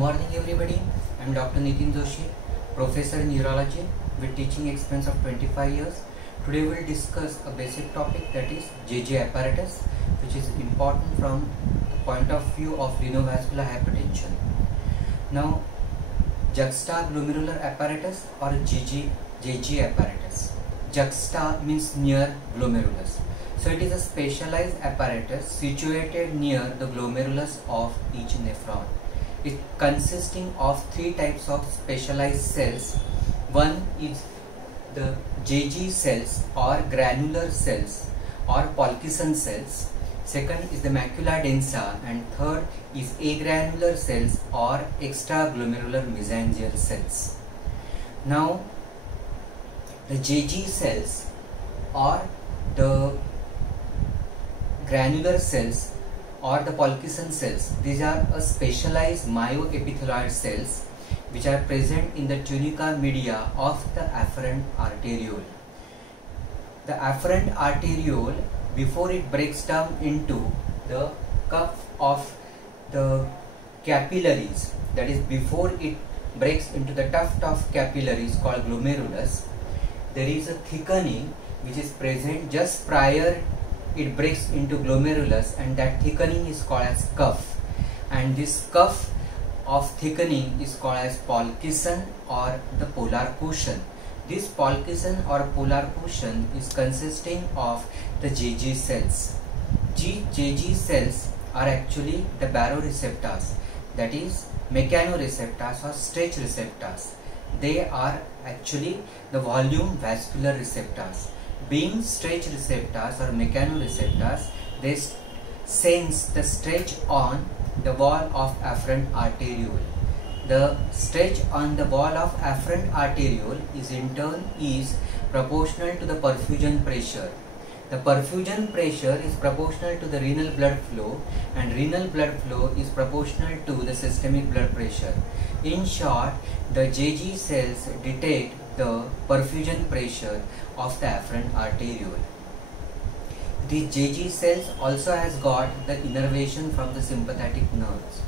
morning everybody. I am Dr. Nitin Joshi, Professor in Urology with teaching experience of 25 years. Today we will discuss a basic topic, that is JJ apparatus, which is important from the point of view of renovascular hypertension. Now, juxtaglomerular apparatus or JG apparatus. Juxta means near glomerulus. So it is a specialized apparatus situated near the glomerulus of each nephron. It consisting of three types of specialized cells. One is the JG cells or granular cells or Pulkyson cells. Second is the macula densa, and third is agranular cells or extraglomerular mesangial cells. Now, the JG cells or the granular cells or the Pulkyson cells, these are a specialized myoepithelioid cells which are present in the tunica media of the afferent arteriole. The afferent arteriole, before it breaks down into the cuff of the capillaries, that is before it breaks into the tuft of capillaries called glomerulus, there is a thickening which is present just prior it breaks into glomerulus, and that thickening is called as cuff, and this cuff of thickening is called as Pulkyson or the polar cushion. This Pulkyson or polar cushion is consisting of the JG cells. JG cells are actually the baroreceptors, that is mechanoreceptors or stretch receptors. They are actually the volume vascular receptors. Being stretch receptors or mechanoreceptors, they sense the stretch on the wall of afferent arteriole. The stretch on the wall of afferent arteriole is in turn proportional to the perfusion pressure. The perfusion pressure is proportional to the renal blood flow, and renal blood flow is proportional to the systemic blood pressure. In short, the JG cells detect the perfusion pressure of the afferent arteriole. The JG cells also has got the innervation from the sympathetic nerves,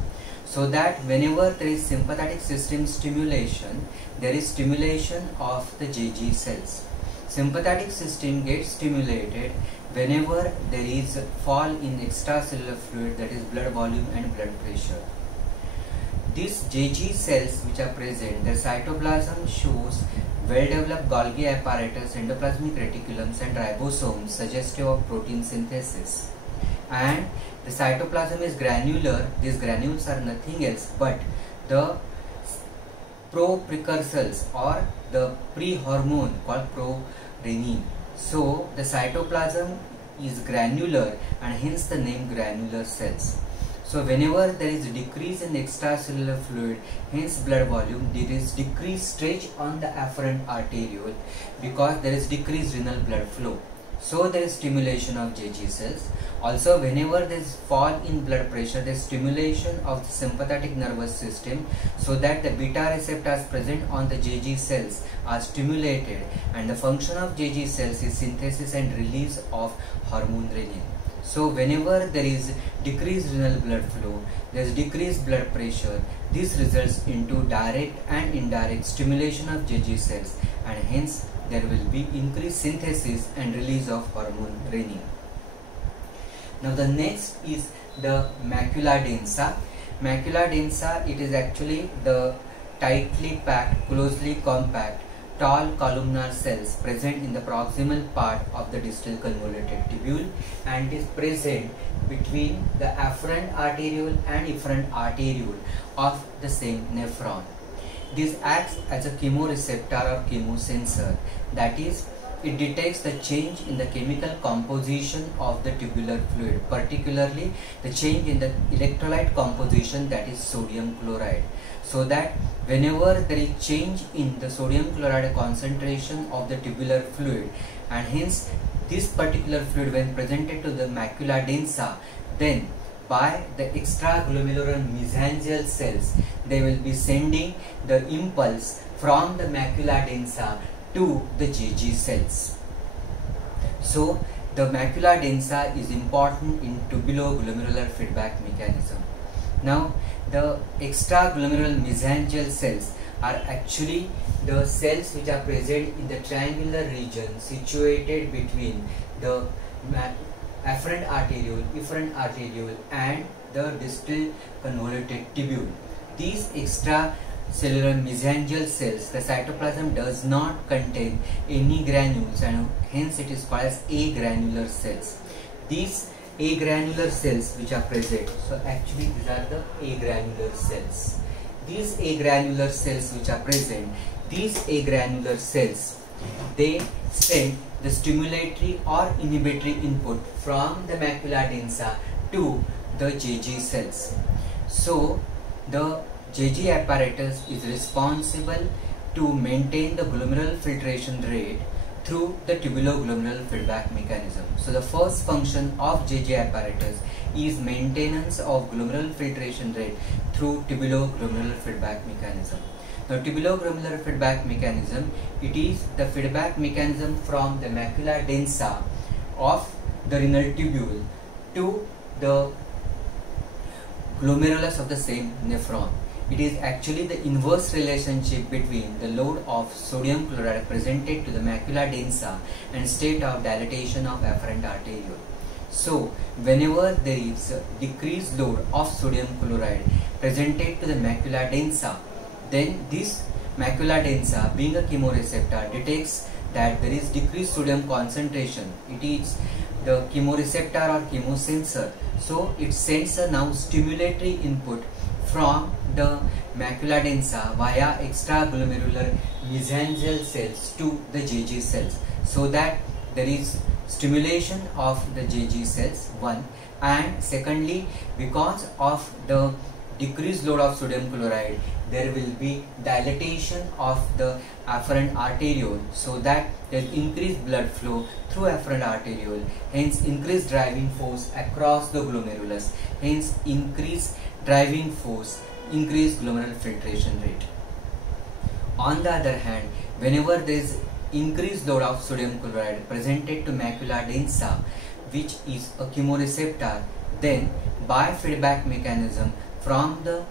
so that whenever there is sympathetic system stimulation, there is stimulation of the JG cells. Sympathetic system gets stimulated whenever there is fall in extracellular fluid, that is blood volume and blood pressure. These JG cells which are present, their cytoplasm shows well-developed Golgi apparatus, endoplasmic reticulums and ribosomes suggestive of protein synthesis. And the cytoplasm is granular. These granules are nothing else but the pro-precursors or the pre-hormone called prorenin. So the cytoplasm is granular, and hence the name granular cells. So whenever there is decrease in extracellular fluid, hence blood volume, there is decreased stretch on the afferent arteriole because there is decreased renal blood flow. So there is stimulation of JG cells. Also, whenever there is fall in blood pressure, there is stimulation of the sympathetic nervous system, so that the beta receptors present on the JG cells are stimulated, and the function of JG cells is synthesis and release of hormone renin. So whenever there is decreased renal blood flow, there is decreased blood pressure. This results into direct and indirect stimulation of JG cells, and hence there will be increased synthesis and release of hormone renin. Now the next is the macula densa. Macula densa, it is actually the tightly packed, closely compact, tall columnar cells present in the proximal part of the distal convoluted tubule, and is present between the afferent arteriole and efferent arteriole of the same nephron. This acts as a chemoreceptor or chemosensor, that is, it detects the change in the chemical composition of the tubular fluid, particularly the change in the electrolyte composition, that is sodium chloride, so that whenever there is change in the sodium chloride concentration of the tubular fluid, and hence this particular fluid when presented to the macula densa, then by the extraglomerular mesangial cells, they will be sending the impulse from the macula densa to the JG cells. So the macula densa is important in tubuloglomerular feedback mechanism. Now, the extraglomerular mesangial cells are actually the cells which are present in the triangular region situated between the afferent arteriole, efferent arteriole and the distal convoluted tubule. These extracellular mesangial cells, the cytoplasm does not contain any granules and hence it is called as agranular cells. These agranular cells which are present, so actually these are the agranular cells. These agranular cells which are present, these agranular cells, they send the stimulatory or inhibitory input from the macula densa to the JG cells. So the JG apparatus is responsible to maintain the glomerular filtration rate through the tubuloglomerular feedback mechanism. So the first function of JG apparatus is maintenance of glomerular filtration rate through tubuloglomerular feedback mechanism. Now, tubuloglomerular feedback mechanism, it is the feedback mechanism from the macula densa of the renal tubule to the glomerulus of the same nephron. It is actually the inverse relationship between the load of sodium chloride presented to the macula densa and state of dilatation of afferent arteriole. So, whenever there is a decreased load of sodium chloride presented to the macula densa, then this macula densa, being a chemoreceptor, detects that there is decreased sodium concentration. It is the chemoreceptor or chemosensor. So, it sends a now stimulatory input from the macula densa via extraglomerular mesangial cells to the JG cells, so that there is stimulation of the JG cells, one, and secondly, because of the decreased load of sodium chloride, there will be dilatation of the afferent arteriole, so that there is increased blood flow through afferent arteriole, hence increased driving force across the glomerulus, hence increased driving force, increased glomerular filtration rate. On the other hand, whenever there is increased load of sodium chloride presented to macula densa, which is a chemoreceptor, then by feedback mechanism from the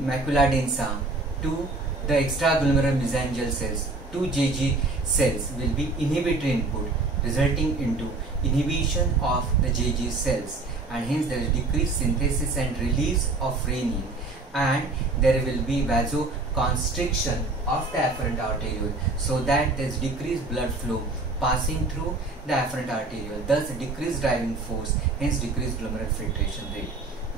macula densa to the extraglomerular mesangial cells to JG cells will be inhibitory input, resulting into inhibition of the JG cells, and hence there is decreased synthesis and release of renin, and there will be vasoconstriction of the afferent arteriole, so that there is decreased blood flow passing through the afferent arteriole, thus decreased driving force, hence decreased glomerular filtration rate.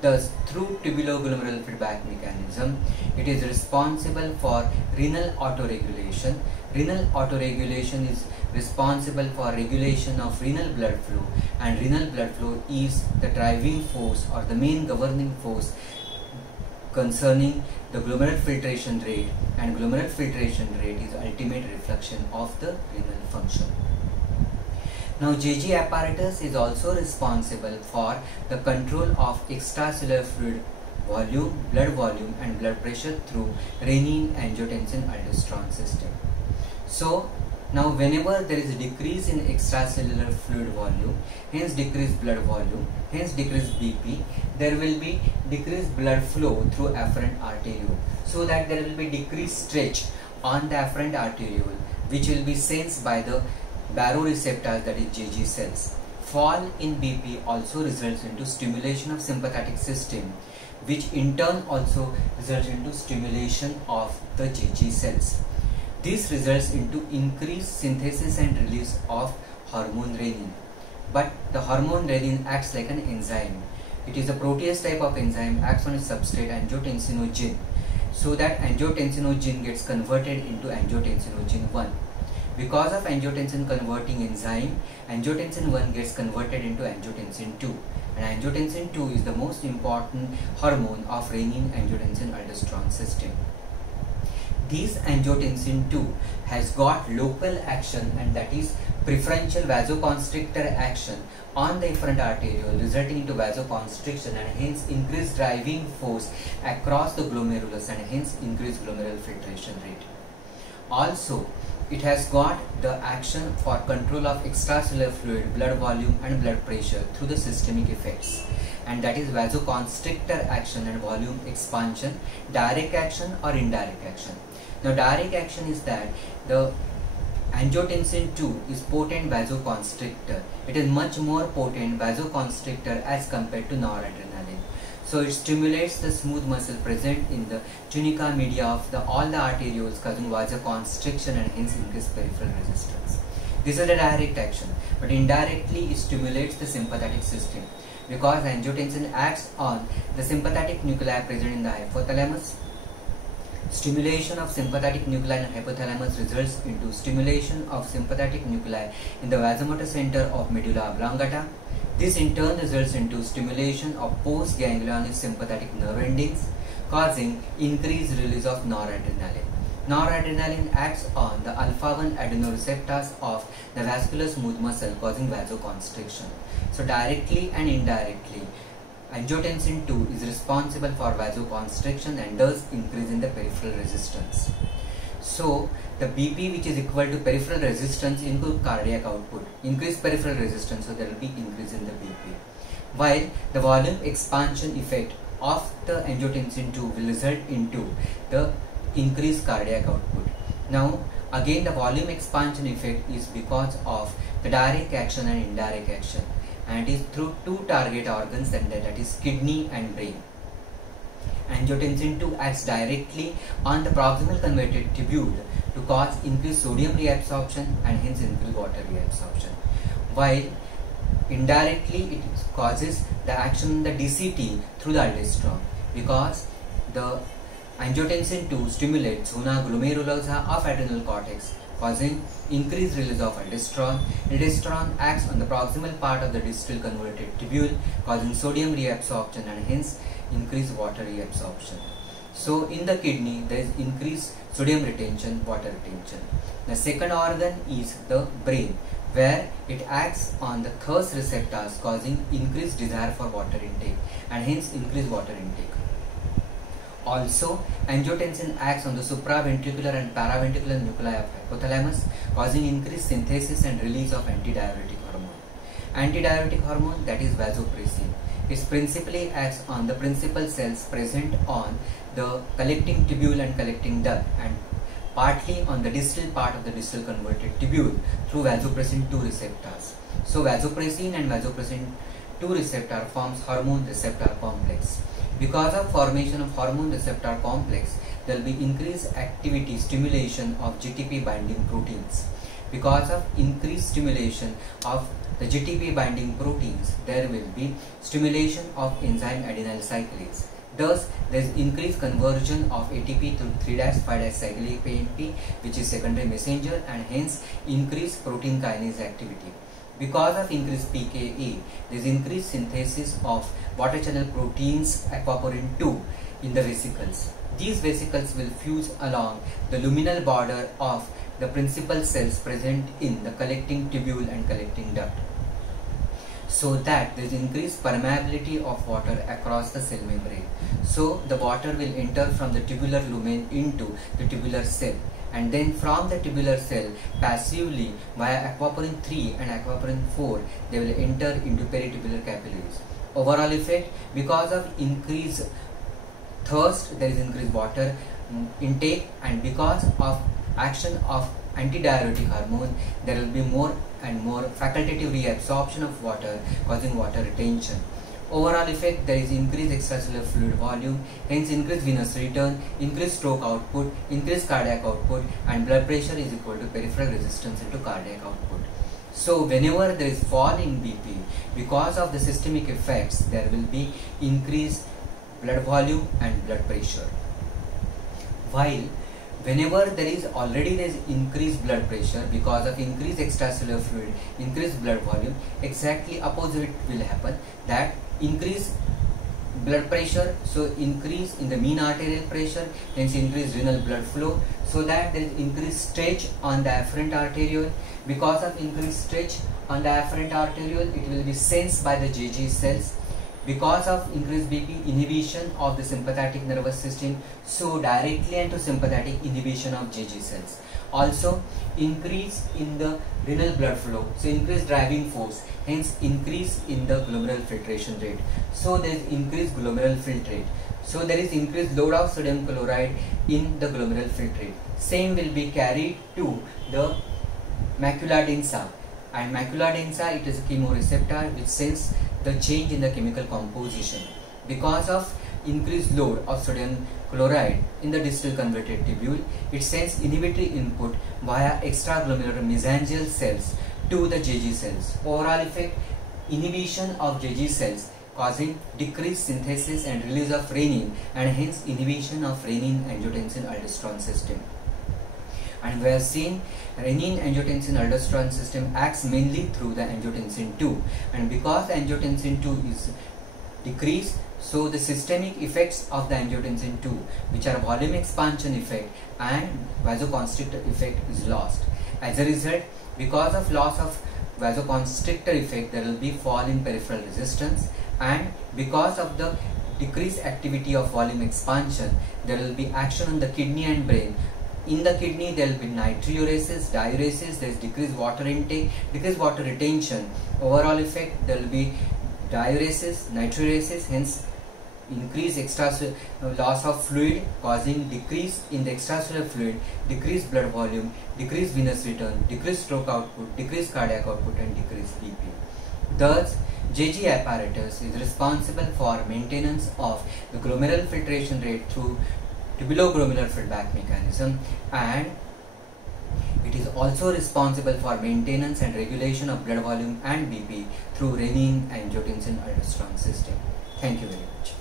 Thus, through tubuloglomerular feedback mechanism, it is responsible for renal autoregulation. Renal autoregulation is responsible for regulation of renal blood flow, and renal blood flow is the driving force or the main governing force concerning the glomerular filtration rate, and glomerular filtration rate is ultimate reflection of the renal function. Now, JG apparatus is also responsible for the control of extracellular fluid volume and blood pressure through renin-angiotensin-aldosterone system. So, now whenever there is a decrease in extracellular fluid volume, hence decreased blood volume, hence decreased BP, there will be decreased blood flow through afferent arteriole, so that there will be decreased stretch on the afferent arteriole, which will be sensed by the baroreceptors, that is JG cells. Fall in BP also results into stimulation of sympathetic system, which in turn also results into stimulation of the JG cells. This results into increased synthesis and release of hormone renin. But the hormone renin acts like an enzyme. It is a protease type of enzyme, acts on a substrate angiotensinogen, so that angiotensinogen gets converted into angiotensinogen 1. Because of angiotensin converting enzyme, angiotensin 1 gets converted into angiotensin 2, and angiotensin 2 is the most important hormone of renin-angiotensin-aldosterone system. This angiotensin 2 has got local action, and that is preferential vasoconstrictor action on the efferent arteriole, resulting into vasoconstriction and hence increased driving force across the glomerulus and hence increased glomerular filtration rate. Also, it has got the action for control of extracellular fluid, blood volume and blood pressure through the systemic effects, and that is vasoconstrictor action and volume expansion, direct action or indirect action. Now direct action is that the angiotensin II is potent vasoconstrictor. It is much more potent vasoconstrictor as compared to noradrenaline. So it stimulates the smooth muscle present in the tunica media of all the arterioles, causing vasoconstriction and hence increased peripheral resistance. This is the direct action, but indirectly it stimulates the sympathetic system because angiotensin acts on the sympathetic nuclei present in the hypothalamus. Stimulation of sympathetic nuclei in hypothalamus results into stimulation of sympathetic nuclei in the vasomotor center of medulla oblongata. This in turn results into stimulation of postganglionary sympathetic nerve endings, causing increased release of noradrenaline. Noradrenaline acts on the alpha-1 adrenoreceptors of the vascular smooth muscle, causing vasoconstriction. So directly and indirectly, angiotensin II is responsible for vasoconstriction and thus increase in the peripheral resistance. So the BP, which is equal to peripheral resistance into cardiac output, increase peripheral resistance, so there will be increase in the BP. While the volume expansion effect of the angiotensin II will result into the increased cardiac output. Now again the volume expansion effect is because of the direct action and indirect action, and it is through two target organs, and that is kidney and brain. Angiotensin II acts directly on the proximal converted tubule to cause increased sodium reabsorption and hence increased water reabsorption, while indirectly it causes the action on the DCT through the aldosterone because the angiotensin II stimulates zona glomerulosa of adrenal cortex, causing increased release of aldosterone. Aldosterone acts on the proximal part of the distal converted tubule, causing sodium reabsorption and hence increased water reabsorption. So in the kidney there is increased sodium retention, water retention. The second organ is the brain, where it acts on the thirst receptors, causing increased desire for water intake and hence increased water intake. Also, angiotensin acts on the supraventricular and paraventricular nuclei of hypothalamus, causing increased synthesis and release of antidiuretic hormone. Antidiuretic hormone, that is vasopressin. It principally acts on the principal cells present on the collecting tubule and collecting duct, and partly on the distal part of the distal converted tubule through vasopressin 2 receptors. So vasopressin and vasopressin 2 receptor forms hormone receptor complex. Because of formation of hormone receptor complex, there will be increased activity stimulation of GTP binding proteins. Because of increased stimulation of the GTP binding proteins, there will be stimulation of enzyme adenyl cyclase. Thus, there is increased conversion of ATP to 3'5' cyclic which is secondary messenger, and hence increased protein kinase activity. Because of increased pKa, there is increased synthesis of water channel proteins aquaporin 2 in the vesicles. These vesicles will fuse along the luminal border of the principal cells present in the collecting tubule and collecting duct, so that there is increased permeability of water across the cell membrane. So the water will enter from the tubular lumen into the tubular cell, and then from the tubular cell passively via aquaporin 3 and aquaporin 4 they will enter into peritubular capillaries. Overall effect, because of increased thirst there is increased water intake, and because of action of antidiuretic hormone there will be more and more facultative reabsorption of water, causing water retention. Overall effect, there is increased extracellular fluid volume, hence increased venous return, increased stroke output, increased cardiac output, and blood pressure is equal to peripheral resistance into cardiac output. So whenever there is fall in BP, because of the systemic effects, there will be increased blood volume and blood pressure. While whenever there is increased blood pressure because of increased extracellular fluid, increased blood volume, exactly opposite will happen, that increase blood pressure, so increase in the mean arterial pressure, hence increase renal blood flow, so that there is increased stretch on the afferent arteriole. Because of increased stretch on the afferent arteriole, it will be sensed by the JG cells, Because of increased BP, inhibition of the sympathetic nervous system, so directly into sympathetic inhibition of JG cells. Also increase in the renal blood flow, so increased driving force, hence increase in the glomerular filtration rate. So there is increased glomerular filtrate. So there is increased load of sodium chloride in the glomerular filtrate. Same will be carried to the macula densa, and macula densa, it is a chemoreceptor which senses the change in the chemical composition. Because of increased load of sodium chloride in the distal converted tubule, it sends inhibitory input via extraglomerular mesangial cells to the JG cells. Overall effect, inhibition of JG cells causing decreased synthesis and release of renin, and hence inhibition of renin-angiotensin-aldosterone system. And we have seen renin-angiotensin-aldosterone system acts mainly through the angiotensin 2, and because angiotensin 2 is decreased, so the systemic effects of the angiotensin 2, which are volume expansion effect and vasoconstrictor effect, is lost. As a result, because of loss of vasoconstrictor effect, there will be fall in peripheral resistance, and because of the decreased activity of volume expansion, there will be action on the kidney and brain. In the kidney, there will be natriuresis, diuresis, there is decreased water intake, decreased water retention. Overall effect, there will be diuresis, natriuresis, hence increased loss of fluid, causing decrease in the extracellular fluid, decreased blood volume, decreased venous return, decreased stroke output, decreased cardiac output, and decreased BP. Thus, JG apparatus is responsible for maintenance of the glomerular filtration rate through tubuloglomerular feedback mechanism, and it is also responsible for maintenance and regulation of blood volume and BP through renin-angiotensin-aldosterone system. Thank you very much.